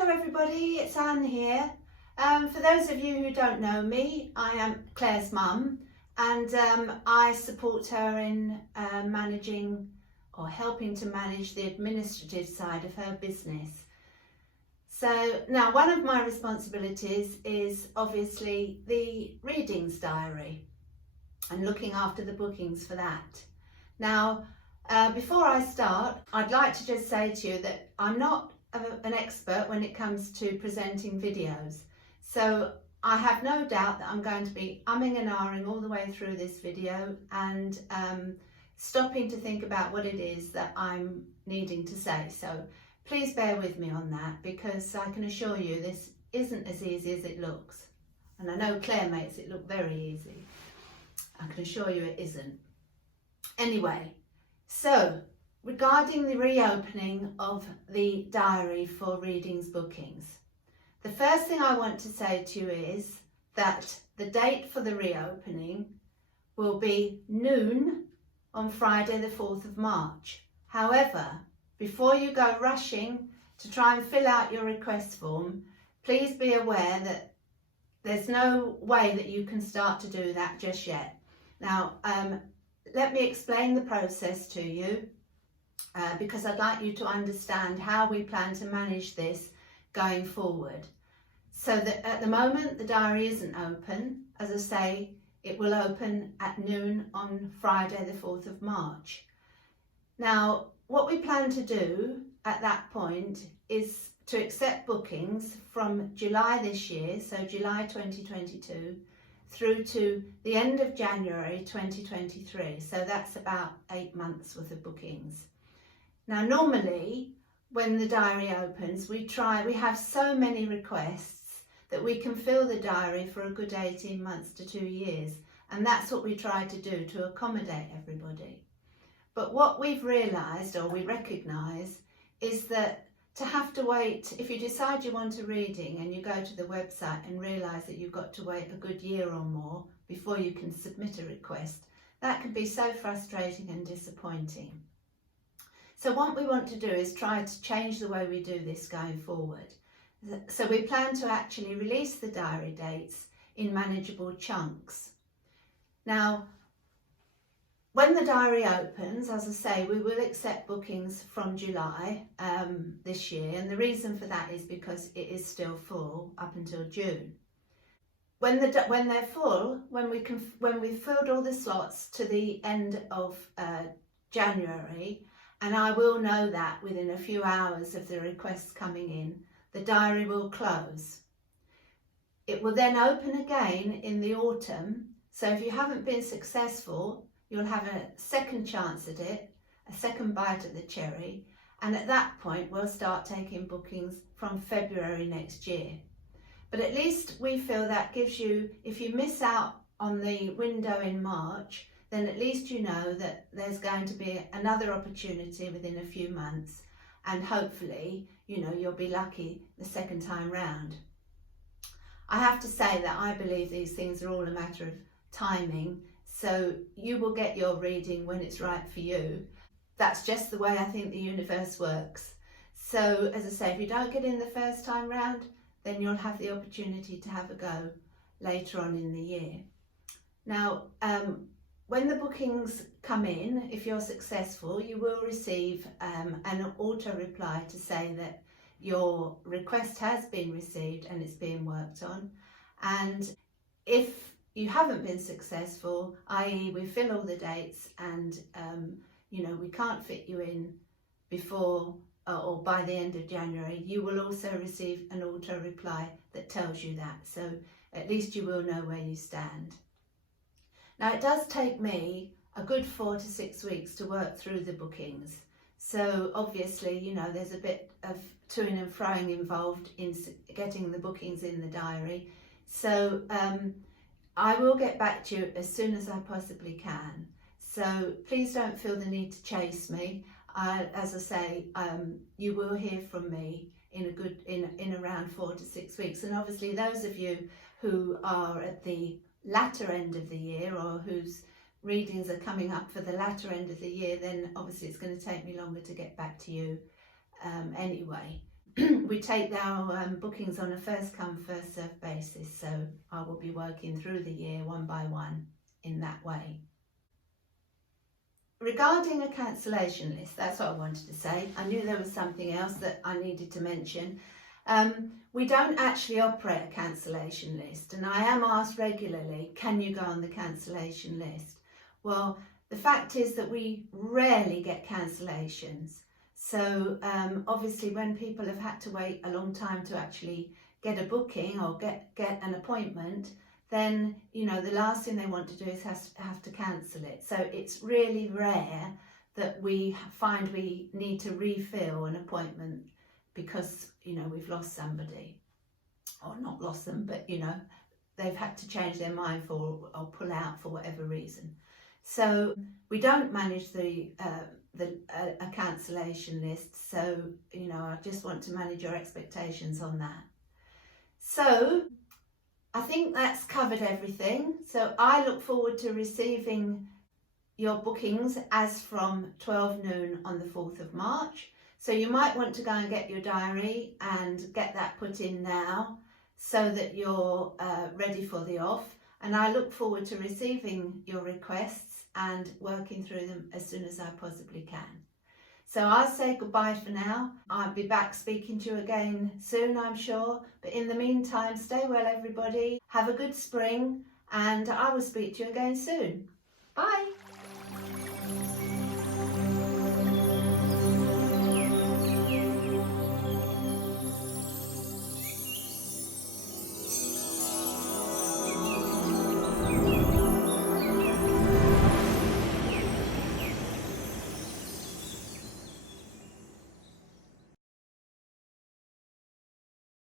Hello everybody, it's Anne here. For those of you who don't know me, I am Claire's mum, and I support her in managing or helping to manage the administrative side of her business. So now one of my responsibilities is obviously the readings diary and looking after the bookings for that. Now before I start, I'd like to just say to you that I'm not an expert when it comes to presenting videos, so I have no doubt that I'm going to be umming and ahhing all the way through this video and stopping to think about what it is that I'm needing to say. So please bear with me on that, because I can assure you this isn't as easy as it looks, and I know Claire makes it look very easy. I can assure you it isn't. Anyway, so regarding the reopening of the diary for readings bookings, the first thing I want to say to you is that the date for the reopening will be noon on Friday the 4th of March. However, before you go rushing to try and fill out your request form, please be aware that there's no way that you can start to do that just yet. Now, let me explain the process to you. Because I'd like you to understand how we plan to manage this going forward. So that at the moment the diary isn't open. As I say, it will open at noon on Friday the 4th of March. Now, what we plan to do at that point is to accept bookings from July this year, so July 2022, through to the end of January 2023. So that's about 8 months worth of bookings. Now, normally when the diary opens, we have so many requests that we can fill the diary for a good 18 months to 2 years. And that's what we try to do to accommodate everybody. But what we've realised, or we recognise, is that to have to wait, if you decide you want a reading and you go to the website and realise that you've got to wait a good year or more before you can submit a request, that can be so frustrating and disappointing. So what we want to do is try to change the way we do this going forward. So we plan to actually release the diary dates in manageable chunks. Now, when the diary opens, as I say, we will accept bookings from July this year, and the reason for that is because it is still full up until June. When they're full, when we've filled all the slots to the end of January, and I will know that within a few hours of the requests coming in, the diary will close. It will then open again in the autumn. So if you haven't been successful, you'll have a second chance at it, a second bite at the cherry. And at that point, we'll start taking bookings from February next year. But at least we feel that gives you, if you miss out on the window in March, then at least you know that there's going to be another opportunity within a few months, and hopefully, you know, you'll be lucky the second time round. I have to say that I believe these things are all a matter of timing, so you will get your reading when it's right for you. That's just the way I think the universe works. So as I say, if you don't get in the first time round, then you'll have the opportunity to have a go later on in the year. Now, when the bookings come in, if you're successful, you will receive an auto reply to say that your request has been received and it's being worked on. And if you haven't been successful, i.e. we fill all the dates and you know, we can't fit you in before or by the end of January, you will also receive an auto reply that tells you that. So at least you will know where you stand. Now, it does take me a good 4 to 6 weeks to work through the bookings. So obviously, you know, there's a bit of toing and froing involved in getting the bookings in the diary. So I will get back to you as soon as I possibly can. So please don't feel the need to chase me. As I say, you will hear from me in around 4 to 6 weeks. And obviously those of you who are at the latter end of the year, or whose readings are coming up for the latter end of the year, then obviously it's going to take me longer to get back to you anyway. we take our bookings on a first come first served basis, so I will be working through the year one by one in that way. Regarding a cancellation list, that's what I wanted to say. I knew there was something else that I needed to mention. We don't actually operate a cancellation list, and I am asked regularly, can you go on the cancellation list? Well, the fact is that we rarely get cancellations. So obviously when people have had to wait a long time to actually get a booking or get an appointment, then, you know, the last thing they want to do is have to cancel it. So it's really rare that we find we need to refill an appointment because, you know, we've lost somebody, or not lost them, but, you know, they've had to change their mind or pull out for whatever reason. So we don't manage a cancellation list. So, you know, I just want to manage your expectations on that. So I think that's covered everything. So I look forward to receiving your bookings as from 12 noon on the 4th of March. So you might want to go and get your diary and get that put in now so that you're ready for the off. And I look forward to receiving your requests and working through them as soon as I possibly can. So I'll say goodbye for now. I'll be back speaking to you again soon, I'm sure. But in the meantime, stay well, everybody. Have a good spring, and I will speak to you again soon. Bye.